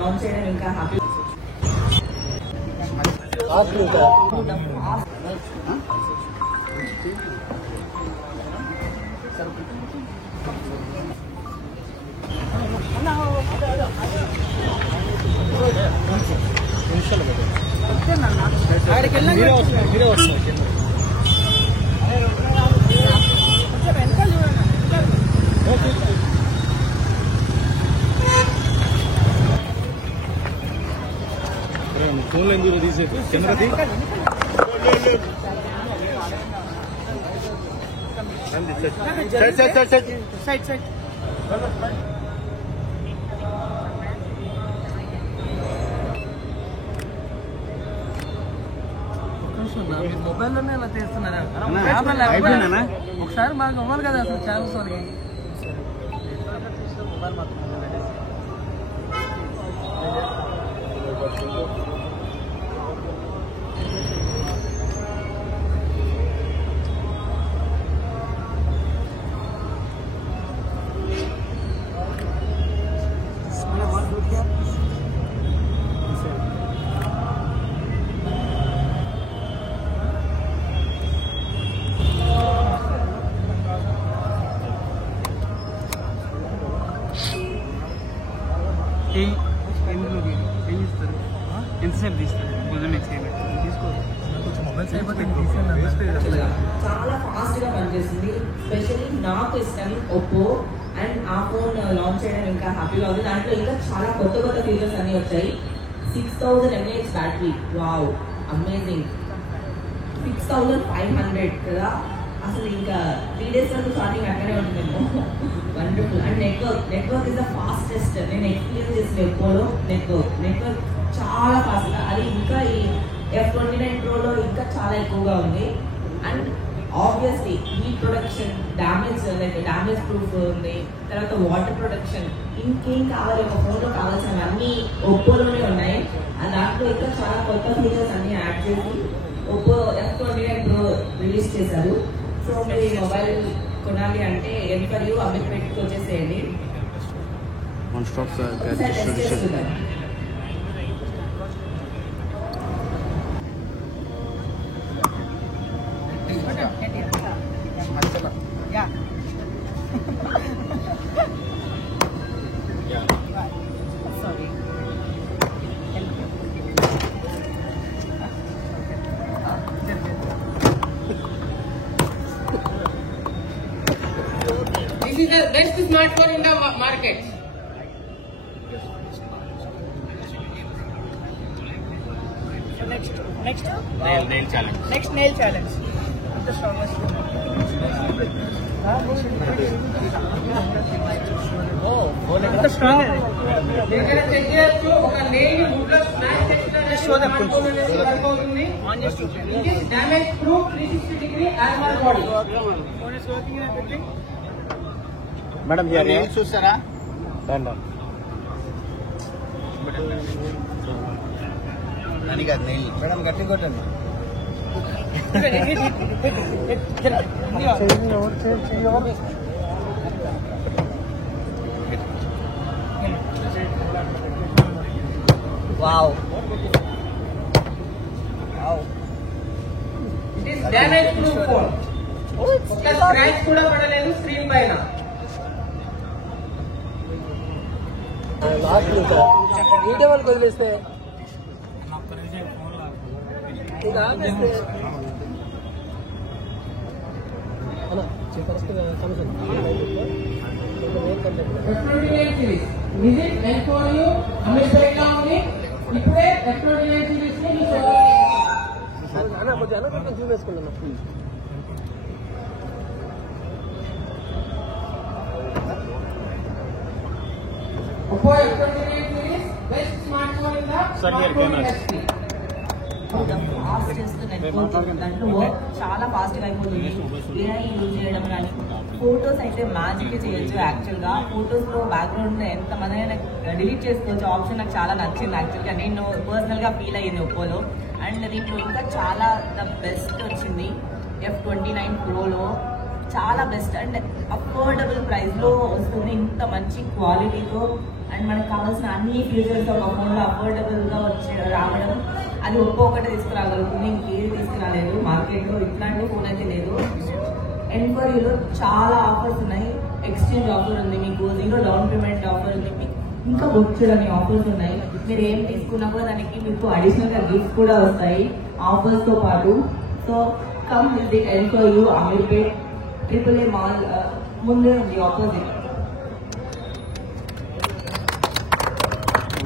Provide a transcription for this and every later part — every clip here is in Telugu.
లాంచ్ చేయడం ఇంకా హ్యాపీ. ఫోన్లో ఎందుకు తీసే కెమెరాది మొబైల్లోనే ఇలా తీస్తున్నారా? ఒకసారి మాకు అవ్వాలి కదా అసలు ఛానల్స్ వాళ్ళకి. మొబైల్ మాత్రం ఎంతసేపు తీస్తారు? చాలా ఫాస్ట్ గా పనిచేస్తుంది. స్పెషల్లీ నాకు ఇష్టం ఒప్పో. అండ్ ఆ ఫోన్ లాంచ్ చేయడం ఇంకా హ్యాపీగా ఉంది. దాంట్లో ఇంకా చాలా కొత్త కొత్త ఫీచర్స్ అన్ని వచ్చాయి. 6000 mAh బ్యాటరీ, వావ్ అమేజింగ్. 6500 కదా, అసలు ఇంకా 3 days వరకు ఛార్జింగ్ అక్కడే ఉంటుందేమో. Wonderful. And network is the fastest. నేను ఎక్స్పీరియన్స్ చేసిన ఒప్పోలో నెట్వర్క్ చాలా ఫాస్ట్గా, అది ఇంకా ఈ F29 Proలో ఇంకా చాలా ఎక్కువగా ఉంది. And obviously heat production, damage proof ఉంది. తర్వాత వాటర్ ప్రొడక్షన్, ఇంకేం కావాలి ఒక ఫోన్లో కావాల్సినవి అన్నీ ఒప్పోలోనే ఉన్నాయి. దాంట్లో ఇంకా చాలా కొత్త ఫీచర్స్ అన్ని యాడ్ చేసి ఒప్పో F29 Pro రిలీజ్ చేశారు. సో మీరు ఈ మొబైల్ కొనాలి అంటే ఎన్ఫర్ యూ అమిత్ పెట్టుకు వచ్చేసేయండి. This is the best smartphone in the market. Next nail challenge. Next nail challenge. The strongest. The strongest. ఇక్కడ చెక్ చేయొచ్చు. ఒక నెయిల్ గుడ్లో స్మాష్ చేస్తే show them. పడిపోతుంది. On just to It is damage proof 360-degree armor body. phone is working and everything. Madam nail చూస్తారా? అని కాదు నెయిల్. మేడం గట్టి కొట్టండి. Wow. It is damage proof phone. ఒక్క స్క్రాచ్ కూడా పడలేదు స్క్రీన్ పైన. వీడియో వాళ్ళకి వదిలేస్తే ఇది ఆగేస్తే F29 series. Visit N4U Amit పైన ఉంది. ఇప్పుడే F29 series ని కొంచెం జూమ్ వేసుకున్నాను. Oppo F29 series best smartphone in the smartphone industry. Fastest network, దాంట్లో వర్క్ చాలా ఫాస్ట్గా అయిపోతుంది. ఏఐ యూజ్ చేయడం కానీ ఫొటోస్ అయితే మ్యాజిక్ చేయొచ్చు. యాక్చువల్గా ఫొటోస్లో బ్యాక్గ్రౌండ్ ఎంతమంది అయినా డిలీట్ చేసుకోవచ్చు ఆప్షన్ నాకు చాలా నచ్చింది. యాక్చువల్గా నేను పర్సనల్గా ఫీల్ అయ్యింది ఒప్పోలో. అండ్ దీంట్లో ఇంకా చాలా ద బెస్ట్ వచ్చింది F29 Proలో. చాలా బెస్ట్ అండ్ అఫోర్డబుల్ ప్రైస్లో వస్తుంది, ఇంత మంచి క్వాలిటీతో. అండ్ మనకు కావాల్సిన అన్ని ఫీచర్స్ ఒక ఫోన్లో అఫోర్డబుల్గా రావడం, అది ఒక్కొక్కటి తీసుకురాగలుగుతుంది. ఇంకేది తీసుకురాలేదు మార్కెట్లో, ఇట్లాంటి ఫోన్ అయితే లేదు. ఎన్క్వైరీలో చాలా ఆఫర్స్ ఉన్నాయి. ఎక్స్చేంజ్ ఆఫర్ ఉంది, మీకు 0 డౌన్ పేమెంట్ ఆఫర్ ఉంది, మీకు ఇంకా వచ్చేదని ఆఫర్స్ ఉన్నాయి. మీరు ఏం తీసుకున్నా కూడా దానికి మీకు అడిషనల్గా గిఫ్ట్ కూడా వస్తాయి ఆఫర్స్తో పాటు. So come visit enquiry Ameerpet AAA mall ముందే ఉంది, ఆపోజిట్.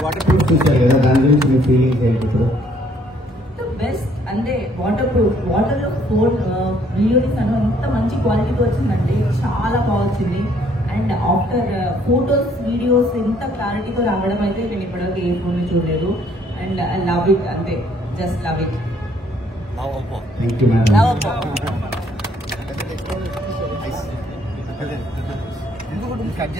వాటర్ ప్రూఫ్ చూసారు కదా, దాని గురించి మీ ఫీలింగ్స్ ఏంటి ఇప్పుడు? బెస్ట్ అంటే వాటర్ ప్రూఫ్, వాటర్లో ఫోన్ వీడియోస్ అన్న ఎంత మంచి క్వాలిటీతో వచ్చిందంటే చాలా బాగా వచ్చింది. అండ్ ఆఫ్టర్ ఫొటోస్ వీడియోస్ ఎంత క్లారిటీతో రావడం అయితే నేను ఇప్పటివరకు ఏ ఫోన్ చూడలేదు. అండ్ ఐ లవ్ ఇట్, అంతే, just love it. Thank you madam. Love అప్పో. ఎందుకు కట్